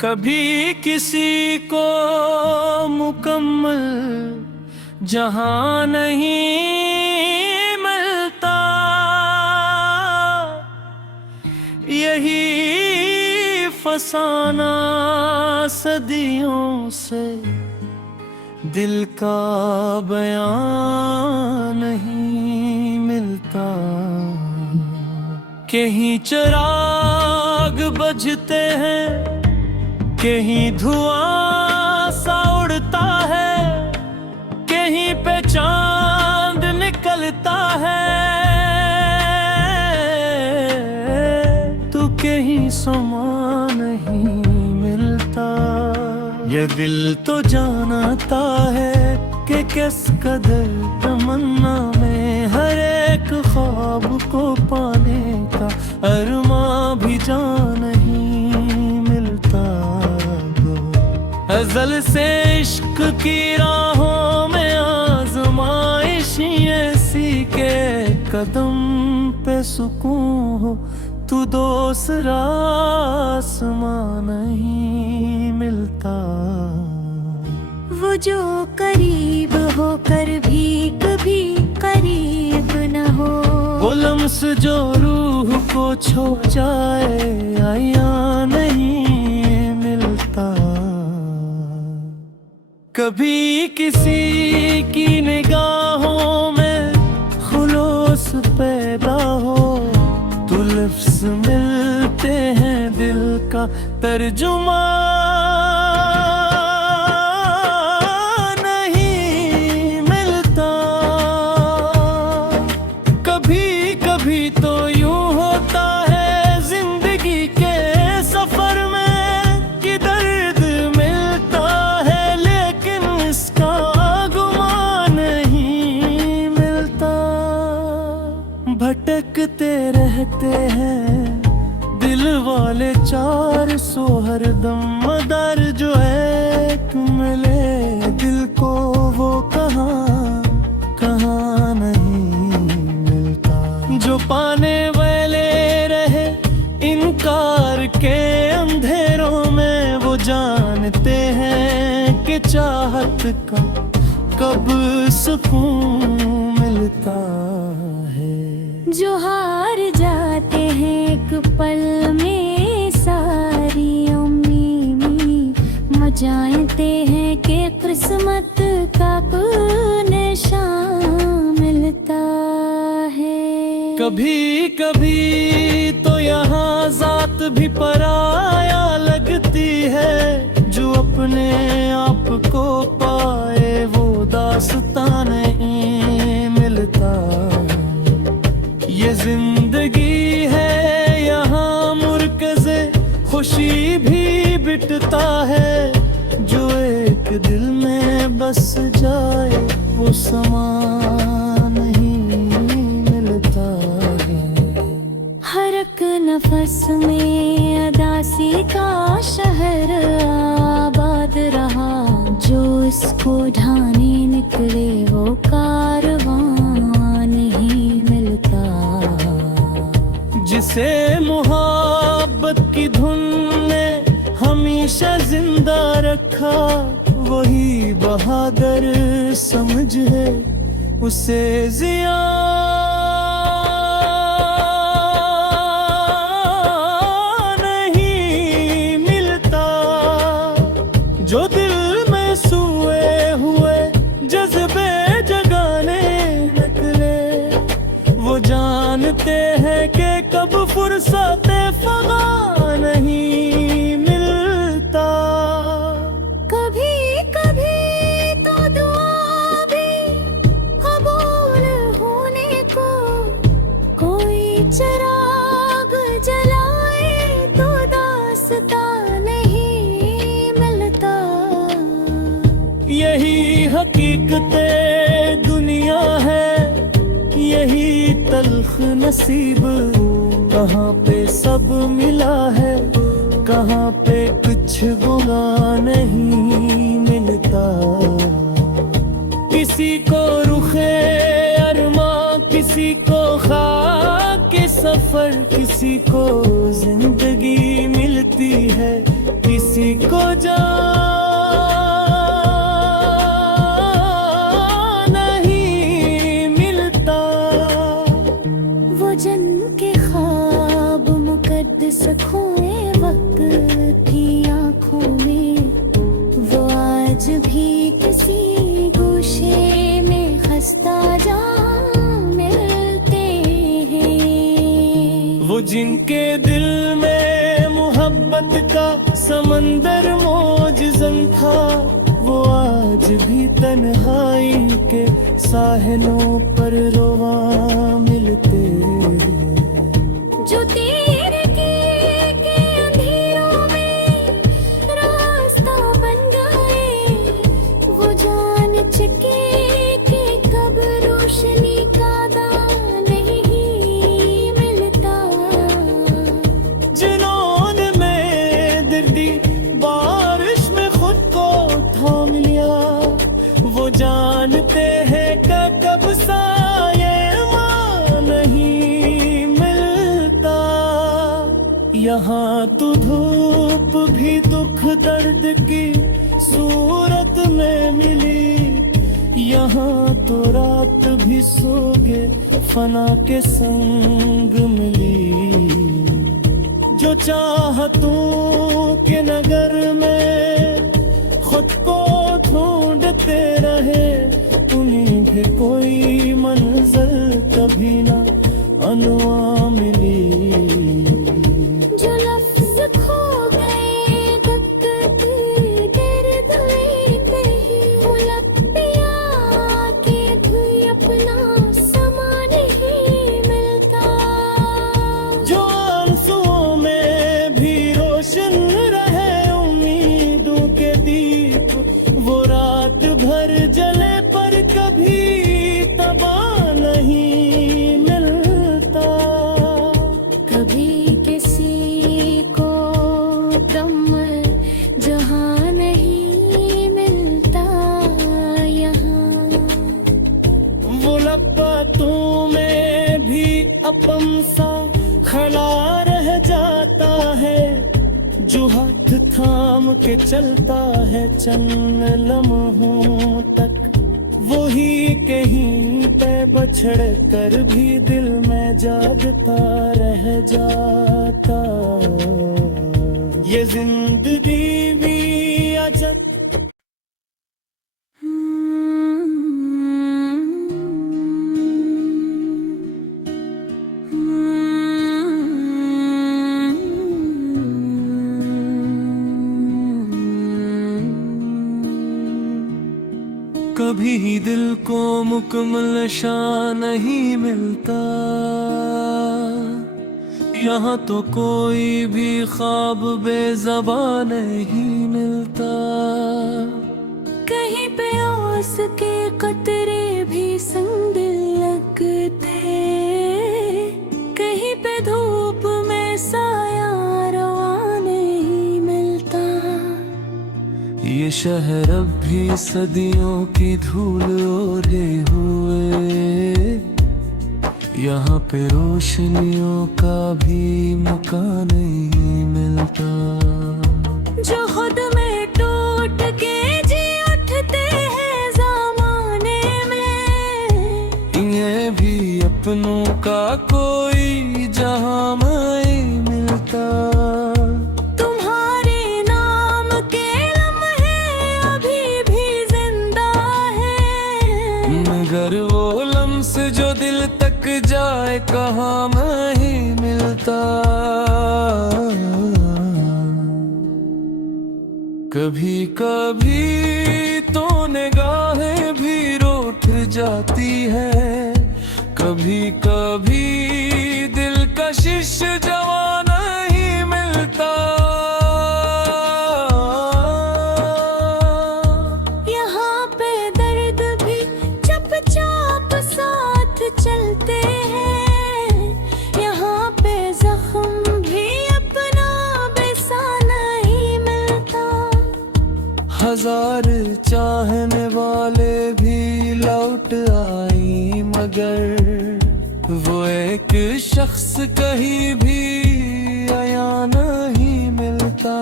कभी किसी को मुकम्मल जहां नहीं मिलता, यही फसाना सदियों से दिल का बयान नहीं मिलता। कहीं चिराग बजते हैं, कहीं धुआं सा उड़ता है, कहीं पे चांद निकलता है, तो कहीं समा नहीं मिलता। ये दिल तो जानता है कि किस कदर तमन्ना में हर एक ख्वाब को पाने का अरमां भी जान नहीं मिलता। अज़ल से इश्क की राहों में आज़माइश ऐसी के कदम पे सुकून हो तू दूसरा आसमां नहीं मिलता। वो जो करीब होकर भी कभी करीब न हो, वो लम्स जो रूह को छू जाए आया नहीं मिलता। कभी किसी की निगाहों में खुलूस पैदा हो, तो लफ्ज़ मिलते हैं दिल का तर्जुमा नहीं मिलता। कभी कभी तो यूं होता है जिंदगी के सफर में कि दर्द मिलता है, लेकिन इसका गुमान नहीं मिलता। भटकते रहते हैं दिल वाले चार सौ हरदम, मदर जो है मिले दिल को वो कहाँ कहाँ नहीं मिलता। जो पाने वाले रहे इनकार के अंधेरों में, वो जानते हैं कि चाहत का कब सुकून मिलता है। जो हार जाते हैं एक पल में सारी उम्मीद, जानते हैं कि किस्मत का निशान मिलता है। कभी कभी तो यहाँ जात भी पराया लगती है, जो अपने आप को पाए वो दास्तां नहीं मिलता। ये जिंदगी है यहाँ मुरकज़े खुशी भी बिटता है, जो एक दिल में बस जाए वो समा नहीं मिलता है। हर एक नफस में अदासी का शहर आबाद रहा, जो इसको ढाने निकले वो कारवां नहीं मिलता। जिसे मोहब्बत की धुन ने हमेशा जिंदा रखा, वही बहादुर समझ है उसे जिया नहीं मिलता। जो दिल में सोए हुए जज्बे जगाने निकले, वो जानते हैं कि कब फुर्सत फगा नहीं मिलता। कभी कभी तो दुआ भी कबूल होने को कोई चिराग जलाए तो दास्तां नहीं मिलता। यही हकीकते दुनिया है, यही तल्ख नसीब। कहाँ पे सब मिला है, कहाँ पे कुछ गुना नहीं मिलता। किसी को रुखे अरमा, किसी को खाक के सफर, किसी को जिंदगी मिलती है, किसी आज भी किसी गोशे में खस्ता जा मिलते हैं। वो जिनके दिल में मोहब्बत का समंदर मौजज़न था, वो आज भी तन्हाई के साहिलों पर रोवा मिलते हैं। जो तेरे के अंधेरों में रास्ता बन गए, वो जान चुके कि कब रोशनी का दान नहीं मिलता। जिन्होंने में दर्दी बारिश में खुद को थाम लिया, वो जानते हैं कि कब साये मां नहीं मिलता। यहाँ तो धूप भी दुख दर्द की सूरत में मिली, यहाँ तो रात भी सोगे फना के संग मिली। जो चाहतों के नगर में खुद को ढूंढते रहे, उन्हीं भी कोई मंजिल कभी ना अनवा मिली। जो लफ्ज खो गए गदगद गिर्द में कहीं, उलट पिया के भी अपना समा नहीं मिलता। जो आंसुओं में भी रोशन रहे उम्मीदों के दीप, वो रात भर जले पर कभी तबाह नहीं मिलता। कभी किसी को गम जहाँ नहीं मिलता यहाँ। वो लपतों में भी अपम सा खड़ा रह जाता है, जो हाथ थाम के चलता है चंद लम्हों तक। वही कहीं पे बछड़ कर भी दिल में जागता रह जाता। ये जिंदगी भी अजब कभी दिल को मुकम्मल शान नहीं मिलता। यहाँ तो कोई भी ख्वाब बेज़बान नहीं मिलता। कहीं पे ओस के कतरे भी संग दिल लगते, कहीं पे धूप में साया रवा नहीं मिलता। ये शहर अब भी सदियों की धूल ओढ़े हुए, यहाँ पे रोशनियों का भी मकान नहीं मिलता। जो खुद में टूट के जी उठते हैं ज़माने में, ये भी अपनों का कोई जहां नहीं मिलता। तुम्हारे नाम के लम्हे अभी भी जिंदा है, मगर वो लम्स जो दिल तक जाए कहाँ नहीं मिलता। कभी कभी तो निगाहें भी रूठ जाती है, कभी कभी दिल का शिष्य जवान नहीं मिलता। यहाँ पे दर्द भी चुपचाप साथ चलते हैं, यहाँ पे जख्म भी अपना बेसा नहीं मिलता। हजार चाहने वाले भी लौट आई, मगर वो एक शख्स कहीं भी आया नहीं मिलता।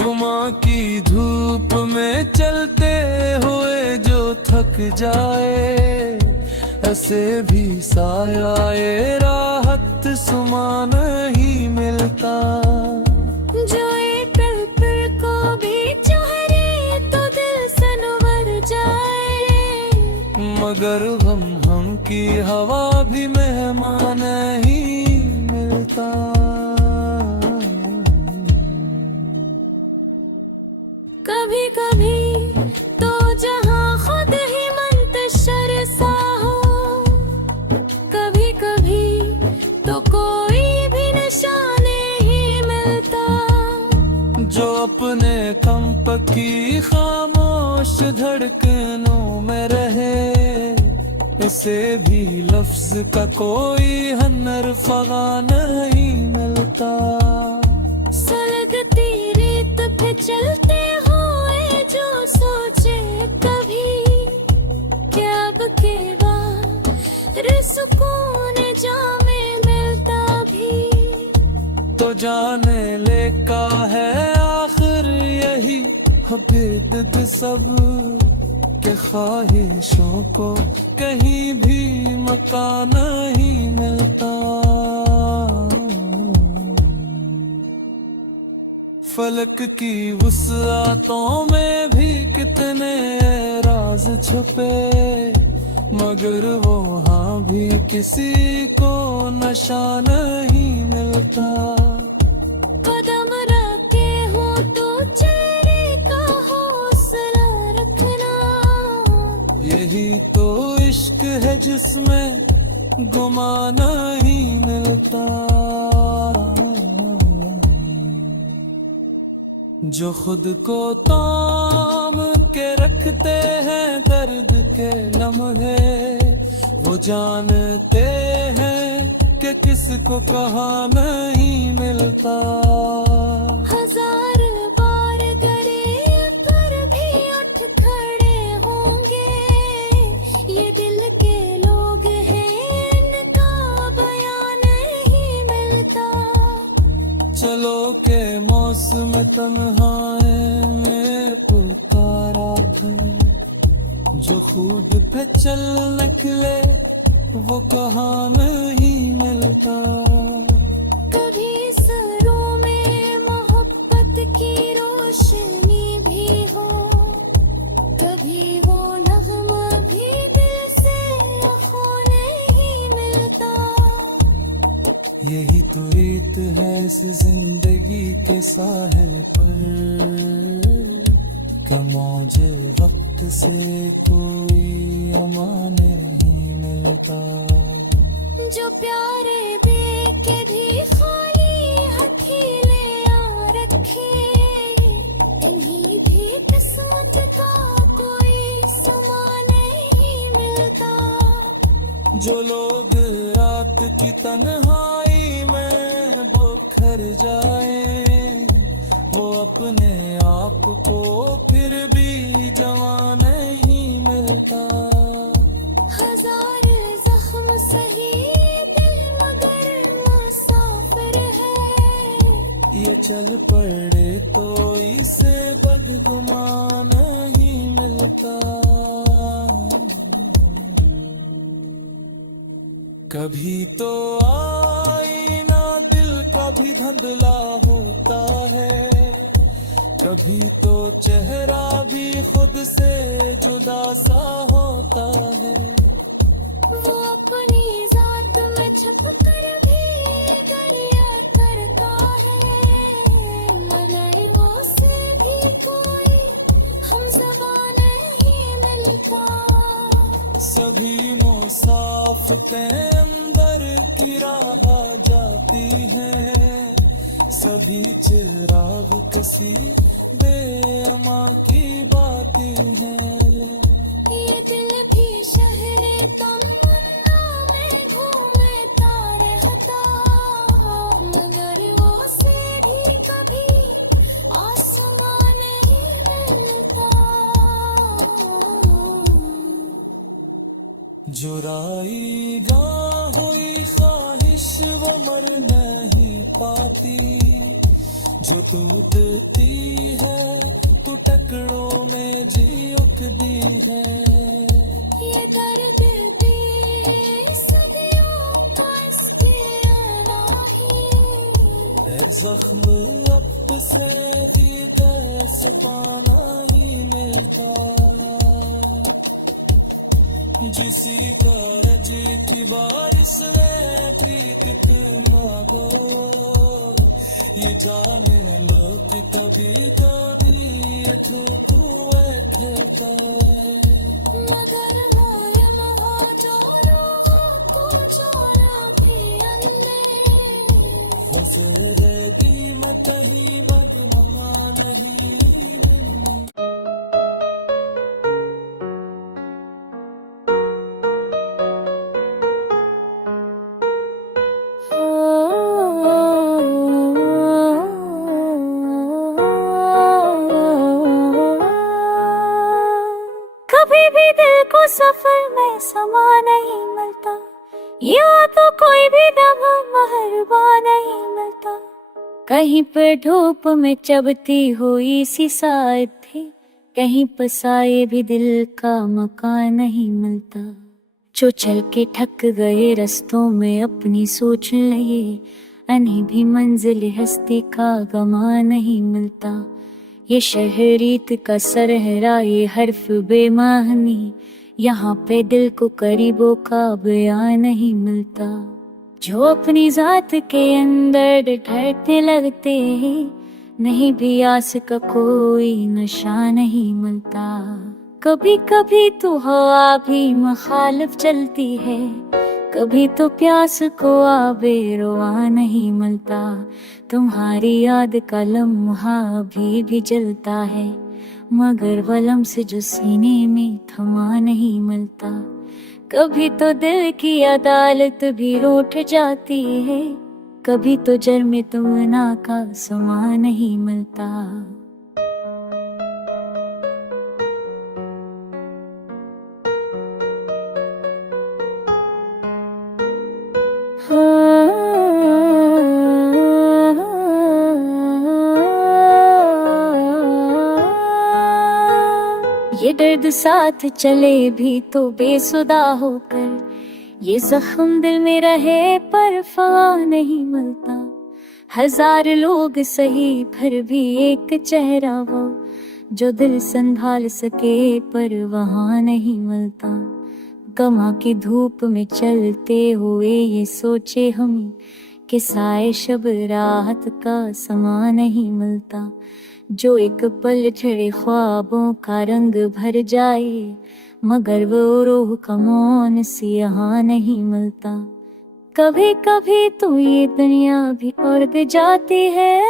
गुमा की धूप में चलते हुए जो थक जाए, ऐसे भी साया राहत सुमा नहीं मिलता। जो एक पल को भी चेहरे तो मगर हम की हवा भी मेहमान ही मिलता। कभी कभी तो जहाँ खुद ही मंतशर सा हो, कभी कभी तो कोई भी निशाने ही मिलता। जो अपने कंप की खामोश धड़कनों में रहे, इसे भी लफ्ज का कोई हन्नर फगा नहीं मिलता। सुलगती रेत पे चलते हुए जो सोचे कभी, क्या अब के बाद सुकून जामे मिलता भी। तो जाने ले का है आखिर यही हकीकत सब के ख्वाहिशों को कहीं भी मकान नहीं मिलता। फलक की वुसअतों में भी कितने राज छुपे, मगर वो हाँ भी किसी को नशा नहीं मिलता। कदम रखे हो तो चेहरे का हौसला रखना, यही तो इश्क है जिसमें गुमा नहीं मिलता। जो खुद को ताम के रखते हैं दर्द के लम्हे, वो जानते हैं कि किसको कहाँ नहीं मिलता। हजार बार गिरे पर भी उठ खड़े होंगे, ये दिल के लोग हैं इनका बयान नहीं मिलता। चलो के मौसम तन्हाई में पुकारा था, जो खुद पे चल निकले वो कहाँ नहीं मिलता। कभी सरों में मोहब्बत की रोशनी भी हो, कभी वो नगमा भी दिल से खो नहीं मिलता। यही तो रीत है इस जिंदगी के साहिल पर, कमौज वक्त से कोई अमान नहीं मिलता। जो प्यारे देख के भी खाली हथेले आ रखे, इन्हीं भी किस्मत का कोई सामान नहीं मिलता। जो लोग रात की तन्हाई में बोखर जाए, वो अपने आप को फिर भी जवा नहीं मिलता। हजार जख्म सही दिल मगर मुसाफिर है, ये चल पड़े तो इसे बदगुमान नहीं मिलता। कभी तो आईना दिल का भी धुंधला होता है, कभी तो चेहरा भी खुद से जुदा सा होता है। वो अपनी जात में छुप कर भी गरिया करता है, मनाई वो से भी कोई हम ज़बान नहीं मिलता। सभी मुसाफिरें अंदर की राह जाती हैं, सभी चिराग किसी बेअमा की बातें हैं। ये दिल भी शहरे तमन्ना में घूमे तारे हता, मगर वो से भी कभी आसमान नहीं मिलता। जुराई हुई ख्वाहिश वो मर नहीं पाती, जो टूटती है तो टुकड़ों में जी उकदी है। ये दर्द भी सदियों का इस्तेलाही, एक जख्म अब से भी कैसे बाना ही मिलता। जिसी कारज की बारिश रहती कितना करो, ये जाने लो कि कभी कभी धूप ठहरता है। मगर मोर मोह चोरो को चोरा पियन में, गुजर रहेगी मैं कहीं मगनमा नहीं। कभी भी दिल को सफर में समा नहीं मिलता, या तो कोई भी दम महरबा नहीं मिलता। कहीं पर धूप में चबती हुई सी साए थी, कहीं पसाए भी दिल का मकान नहीं मिलता। जो चल के थक गए रस्तों में अपनी सोच लगे, अन्हें भी मंजिल हस्ती का गमा नहीं मिलता। ये शहरीत का सरहरा, ये हर्फ बेमानी, यहाँ पे दिल को करीबों का बयान नहीं मिलता। जो अपनी जात के अंदर ठहरने लगते हैं, नहीं भी आस का कोई नशा नहीं मिलता। कभी कभी तो हवा भी मुखालिफ चलती है, कभी तो प्यास को आबे रुआ नहीं मिलता। तुम्हारी याद का लम्हा भी जलता है, मगर वलम से जो सीने में थमा नहीं मिलता। कभी तो दिल की अदालत भी रूठ जाती है, कभी तो जर्म तमन्ना का समा नहीं मिलता। ये दर्द साथ चले भी तो बेसुदा होकर, ये जख्म दिल में रहे पर फवा नहीं मिलता। हजार लोग सही फिर भी एक चेहरा वो, जो दिल संभाल सके पर वहाँ नहीं मिलता। गमा की धूप में चलते हुए ये सोचे हम कि साए शब राहत का समा नहीं मिलता। जो एक पल छड़े ख्वाबों का रंग भर जाए, मगर वो रूह का मौन सी यहाँ नहीं मिलता। कभी कभी तो ये दुनिया भी उड़ जाती है,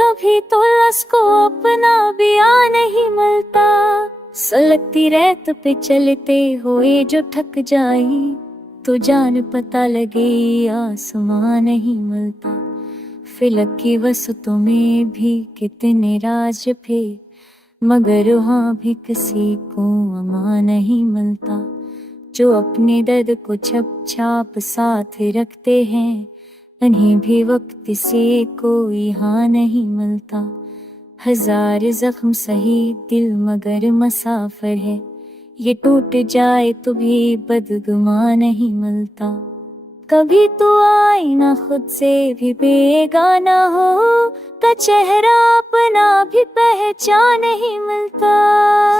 कभी तो लस को अपना भी आ नहीं मिलता। सलगती रेत पे चलते हुए जो थक जाए, तो जान पता लगे आसमां नहीं मिलता। फिलक की वस्तुओं में भी कितने राज थे, मगर वहाँ भी किसी को अमा नहीं मिलता। जो अपने दर्द को छप छाप साथ रखते हैं, उन्हें भी वक्त से कोई हाँ नहीं मिलता। हजार जख्म सही दिल मगर मसाफर है, ये टूट जाए तो भी बदगुमा नहीं मिलता। कभी तो आईना खुद से भी बेगाना हो, का चेहरा अपना भी पहचान नहीं मिलता।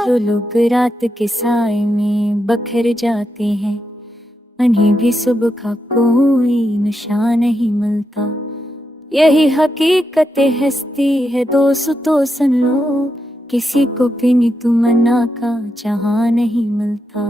जो लोग रात के साए में बखर जाते हैं, उन्हें भी सुबह का कोई निशान नहीं मिलता। यही हकीकत हस्ती है दोस्तों सुन लो, किसी को भी तमन्ना का जहां नहीं मिलता।